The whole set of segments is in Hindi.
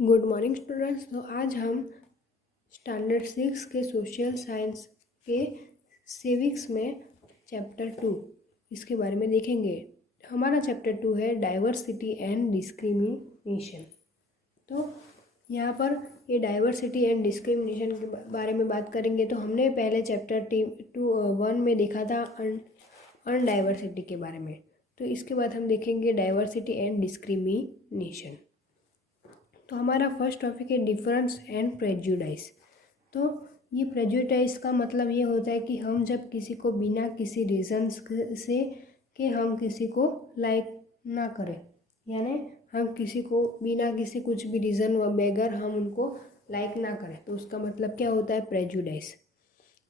Good morning students. तो आज हम स्टैंडर्ड 6 के सोशल साइंस के सिविक्स में चैप्टर 2 इसके बारे में देखेंगे। हमारा चैप्टर 2 है डाइवर्सिटी एंड डिस्क्रिमिनेशन। तो यहाँ पर ये डाइवर्सिटी एंड डिस्क्रिमिनेशन के बारे में बात करेंगे। तो हमने पहले चैप्टर 1 में देखा था अनडाइवर्सिटी के बारे में। तो इसके बाद हम देखेंगे डाइवर्सिटी एंड डिस्क्रिमिनेशन। तो हमारा फर्स्ट टॉपिक है डिफरेंस एंड प्रेजुडाइज। तो ये प्रेजुडाइज का मतलब ये होता है कि हम जब किसी को बिना किसी रीज़न्स से कि हम किसी को लाइक ना करें, यानी हम किसी को बिना किसी कुछ भी रीज़न व बगैर हम उनको लाइक ना करें, तो उसका मतलब क्या होता है प्रेजुडाइज।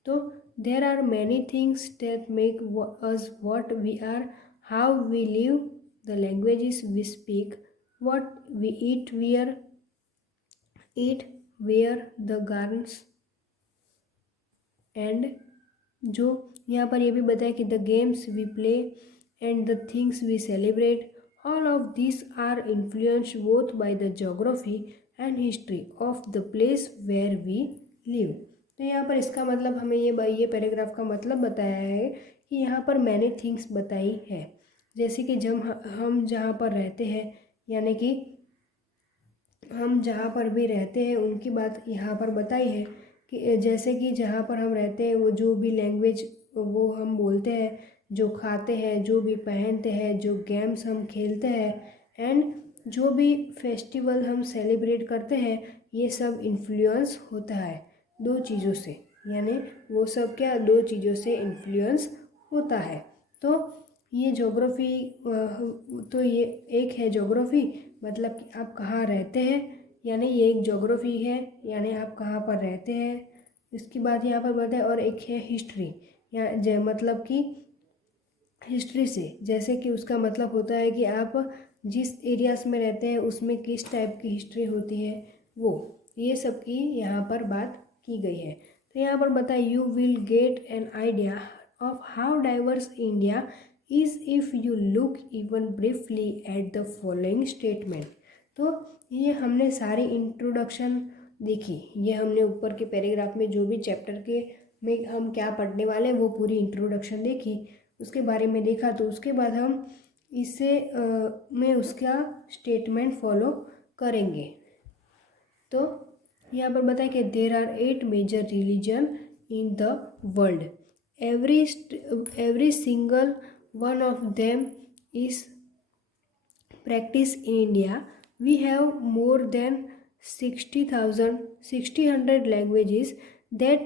तो there are many things that make us what we are, how we live, the languages we speak, what we eat, wear the garments, and जो यहाँ पर ये भी बताया कि the games we play and the things we celebrate, all of this are influenced both by the geography and history of the place where we live. तो यहाँ पर इसका मतलब हमें ये पैराग्राफ का मतलब बताया है कि यहाँ पर मैनी थिंग्स बताई है, जैसे कि जब हम जहाँ पर रहते हैं, यानी कि हम जहाँ पर भी रहते हैं उनकी बात यहाँ पर बताई है कि जैसे कि जहाँ पर हम रहते हैं वो जो भी लैंग्वेज वो हम बोलते हैं, जो खाते हैं, जो भी पहनते हैं, जो गेम्स हम खेलते हैं, एंड जो भी फेस्टिवल हम सेलिब्रेट करते हैं, ये सब इन्फ्लुएंस होता है दो चीज़ों से, यानी वो सब क्या दो चीज़ों से इन्फ्लुएंस होता है। तो ये ज्योग्राफी, तो ये एक है ज्योग्राफी, मतलब कि आप कहाँ रहते हैं, यानी ये एक ज्योग्राफी है, यानी आप कहाँ पर रहते हैं। इसकी बात यहाँ पर बताए। और एक है हिस्ट्री, या मतलब कि हिस्ट्री से, जैसे कि उसका मतलब होता है कि आप जिस एरियाज में रहते हैं उसमें किस टाइप की हिस्ट्री होती है, वो ये सब की यहाँ पर बात की गई है। तो यहाँ पर बताए you will get an idea of how diverse India is if you look even briefly at the following statement. तो ये हमने सारी इंट्रोडक्शन देखी, ये हमने ऊपर के पैराग्राफ में जो भी चैप्टर के में हम क्या पढ़ने वाले हैं वो पूरी इंट्रोडक्शन देखी, उसके बारे में देखा। तो उसके बाद हम इससे में उसका स्टेटमेंट फॉलो करेंगे। तो यहाँ पर बताया कि there are 8 major religion in the world, every single one of them is practice in India. We have more than 60,000 languages that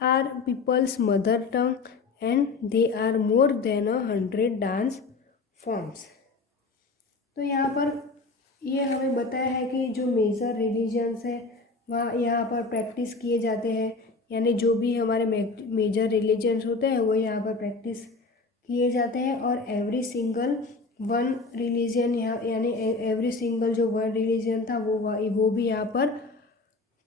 are people's mother tongue, and they are more than 100 dance forms. तो यहाँ पर ये हमें बताया है कि जो मेजर रिलीजन्स है वहाँ यहाँ पर प्रैक्टिस किए जाते हैं, यानी जो भी हमारे मेजर रिलीजन्स होते हैं वो यहाँ पर प्रैक्टिस किए जाते हैं। और एवरी सिंगल वन रिलीजन यहाँ, यानी एवरी सिंगल जो वन रिलीजन था वो भी यहाँ पर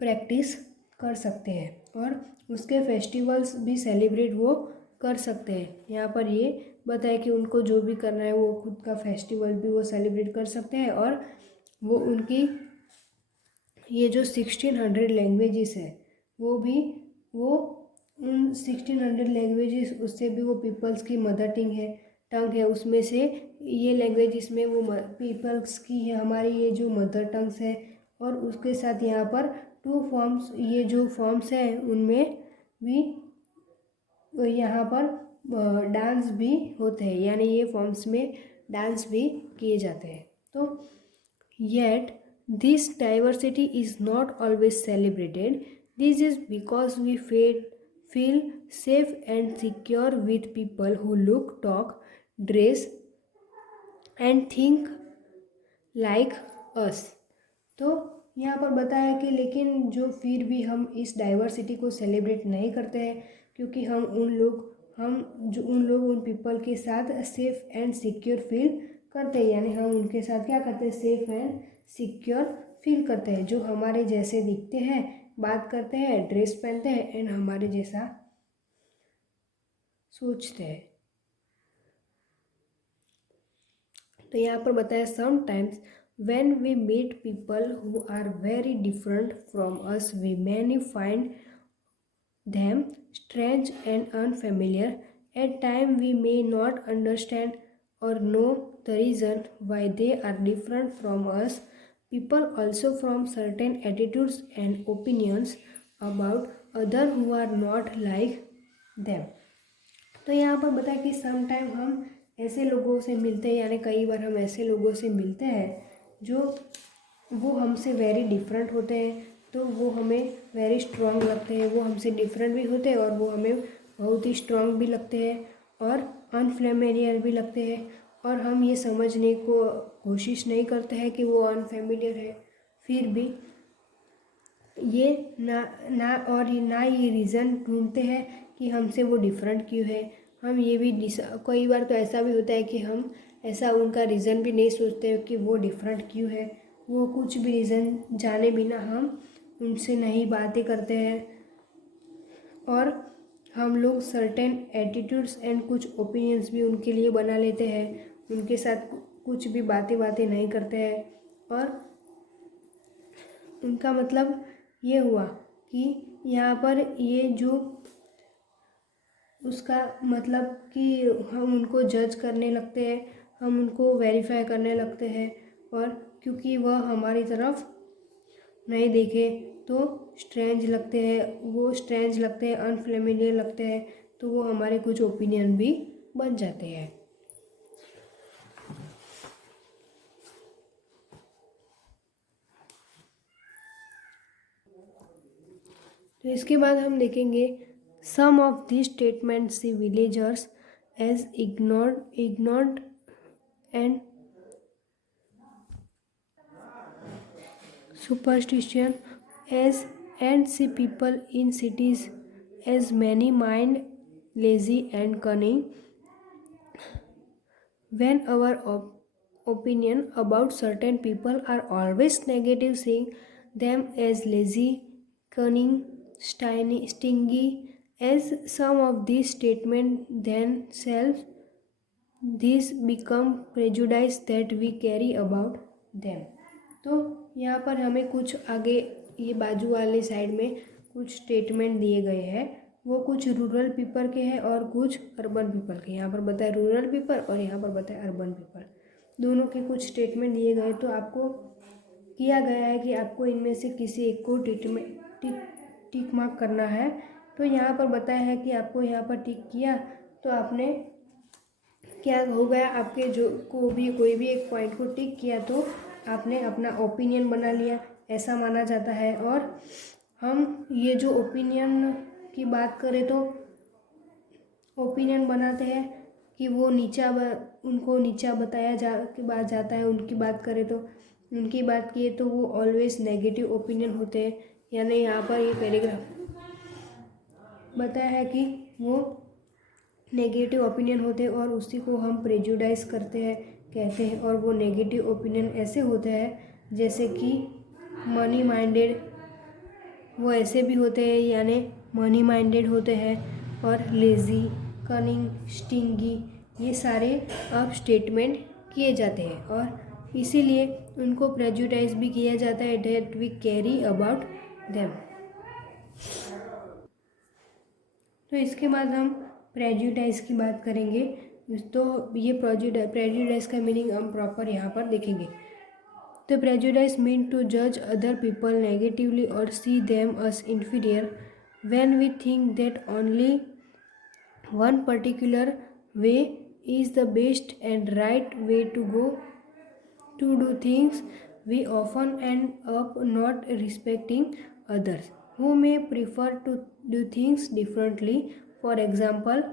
प्रैक्टिस कर सकते हैं, और उसके फेस्टिवल्स भी सेलिब्रेट वो कर सकते हैं। यहाँ पर ये बताया कि उनको जो भी करना है वो खुद का फेस्टिवल भी वो सेलिब्रेट कर सकते हैं, और वो उनकी ये जो 1600 लैंग्वेजेस है वो उन 1600 लैंग्वेजेस उससे भी वो पीपल्स की मदर टंग है, उसमें से ये लैंग्वेजेस में वो पीपल्स की है हमारी ये जो मदर टंग्स है। और उसके साथ यहाँ पर 2 फॉर्म्स, ये जो फॉर्म्स हैं उनमें भी यहाँ पर डांस भी होते हैं, यानी ये फॉर्म्स में डांस भी किए जाते हैं। तो yet this diversity is not always celebrated, this is because we feel safe and secure with people who look, talk, dress and think like us. तो यहाँ पर बताया कि लेकिन जो फिर भी हम इस डाइवर्सिटी को सेलिब्रेट नहीं करते हैं, क्योंकि हम उन पीपल के साथ सेफ एंड सिक्योर फील करते हैं, यानी हम उनके साथ क्या करते हैं, सेफ एंड सिक्योर फील करते हैं, जो हमारे जैसे दिखते हैं, बात करते हैं, ड्रेस पहनते हैं एंड हमारे जैसा सोचते हैं। तो यहाँ पर बताया sometimes When we meet people who are very different from us, we many find them strange and unfamiliar. At times, we may not understand or know the reason why they are different from us. People also form certain attitudes and opinions about others who are not like them. तो यहाँ पर बताया कि सम टाइम हम ऐसे लोगों से मिलते हैं, यानी कई बार हम ऐसे लोगों से मिलते हैं जो वो हमसे वेरी डिफरेंट होते हैं, तो वो हमें वेरी स्ट्रांग लगते हैं। वो हमसे डिफरेंट भी होते हैं और वो हमें बहुत ही स्ट्रांग भी लगते हैं और अनफेमिलियर भी लगते हैं, और हम ये समझने को कोशिश नहीं करते हैं कि वो अनफेमिलियर है। फिर भी ये ना ये रीज़न ढूंढते हैं कि हमसे वो डिफरेंट क्यों है। हम ये भी कई बार तो ऐसा भी होता है कि हम ऐसा उनका रीज़न भी नहीं सोचते कि वो डिफरेंट क्यों है। वो कुछ भी रीज़न जाने बिना हम उनसे नहीं बातें करते हैं, और हम लोग सर्टेन एटीट्यूड्स एंड कुछ ओपिनियंस भी उनके लिए बना लेते हैं। उनके साथ कुछ भी बातें नहीं करते हैं, और उनका मतलब ये हुआ कि यहाँ पर ये जो उसका मतलब कि हम उनको जज करने लगते हैं, हम उनको वेरीफाई करने लगते हैं, और क्योंकि वह हमारी तरफ नहीं देखे तो स्ट्रेंज लगते हैं, वो स्ट्रेंज लगते हैं, अनफेमिलियर लगते हैं, तो वो हमारे कुछ ओपिनियन भी बन जाते हैं। तो इसके बाद हम देखेंगे some of this statements see villagers as ignored and superstition as and see people in cities as many mind lazy and cunning. When our opinion about certain people are always negative, seeing them as lazy, cunning, stingy, as some of these statements themselves, these become prejudice that we carry about them. तो यहाँ पर हमें कुछ आगे ये बाजू वाले साइड में कुछ स्टेटमेंट दिए गए हैं। वो कुछ रूरल पीपल के हैं और कुछ अर्बन पीपल के। यहाँ पर बताया रूरल पीपल और यहाँ पर बताया अर्बन पीपल, दोनों के कुछ स्टेटमेंट दिए गए। तो आपको किया गया है कि आपको इनमें से किसी एक को टिक मार्क करना है। तो यहाँ पर बताया है कि आपको यहाँ पर टिक किया तो आपने क्या हो गया, आपके जो कोई भी एक पॉइंट को टिक किया तो आपने अपना ओपिनियन बना लिया, ऐसा माना जाता है। और हम ये जो ओपिनियन की बात करें तो ओपिनियन बनाते हैं कि वो उनको नीचा बताया जाता है। उनकी बात करें तो उनकी बात किए तो वो ऑलवेज नेगेटिव ओपिनियन होते हैं। यानी यहाँ पर ये पैराग्राफ बताया है कि वो नेगेटिव ओपिनियन होते हैं और उसी को हम प्रेजुडाइज कहते हैं। और वो नेगेटिव ओपिनियन ऐसे होते हैं जैसे कि मनी माइंडेड, वो ऐसे भी होते हैं यानी मनी माइंडेड होते हैं, और लेज़ी, कनिंग, स्टिंगी, ये सारे अब स्टेटमेंट किए जाते हैं और इसीलिए उनको प्रेजुडाइज भी किया जाता है that we carry about them. तो इसके बाद हम प्रेजुडाइज की बात करेंगे। तो ये प्रेजुडाइज का मीनिंग हम प्रॉपर यहाँ पर देखेंगे। तो प्रेजुडाइज मीन टू जज अदर पीपल नेगेटिवली और see them us inferior when we think that only one particular way is the best and right way to do things. We often end up not respecting others who may prefer to do things differently. For example,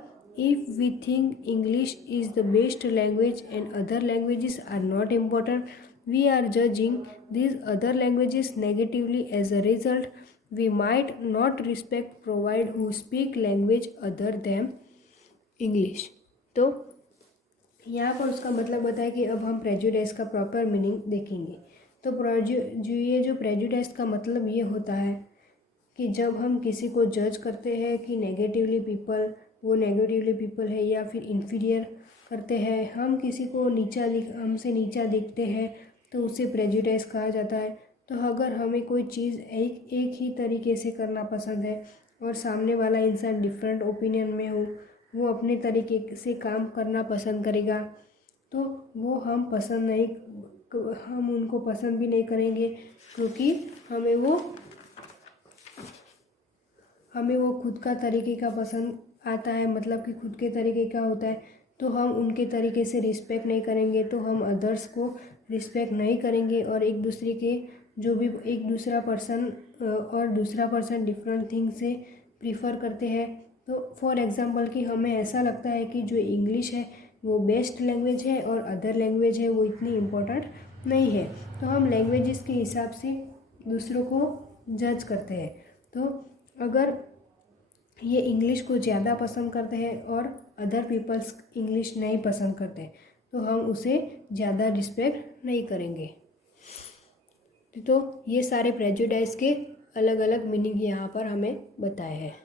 if we think English is the best language and other languages are not important, we are judging these other languages negatively. As a result, we might not respect provide who speak language other than English. तो यहाँ पर उसका मतलब बताया कि अब हम प्रेजुडाइज का प्रॉपर मीनिंग देखेंगे। तो ये जो प्रेजुडाइज का मतलब ये होता है कि जब हम किसी को जज करते हैं कि वो नेगेटिवली पीपल है या फिर इन्फीरियर करते हैं, हम किसी को हमसे नीचा दिखते हैं, तो उसे प्रेजुडिस कहा जाता है। तो अगर हमें कोई चीज़ एक ही तरीके से करना पसंद है और सामने वाला इंसान डिफरेंट ओपिनियन में हो, वो अपने तरीके से काम करना पसंद करेगा, तो वो हम उनको पसंद भी नहीं करेंगे, क्योंकि हमें वो खुद का तरीके का पसंद आता है, मतलब कि खुद के तरीके का होता है। तो हम उनके तरीके से रिस्पेक्ट नहीं करेंगे, तो हम अदर्स को रिस्पेक्ट नहीं करेंगे और एक दूसरे के जो भी एक दूसरा पर्सन डिफरेंट थिंग से प्रीफर करते हैं। तो फॉर एग्ज़ाम्पल कि हमें ऐसा लगता है कि जो इंग्लिश है वो बेस्ट लैंग्वेज है और अदर लैंग्वेज है वो इतनी इम्पोर्टेंट नहीं है, तो हम लैंग्वेजेस के हिसाब से दूसरों को जज करते हैं। तो अगर ये इंग्लिश को ज़्यादा पसंद करते हैं और अदर पीपल्स इंग्लिश नहीं पसंद करते, तो हम उसे ज़्यादा रिस्पेक्ट नहीं करेंगे। तो ये सारे प्रेजुडिस के अलग अलग मीनिंग यहाँ पर हमें बताए हैं।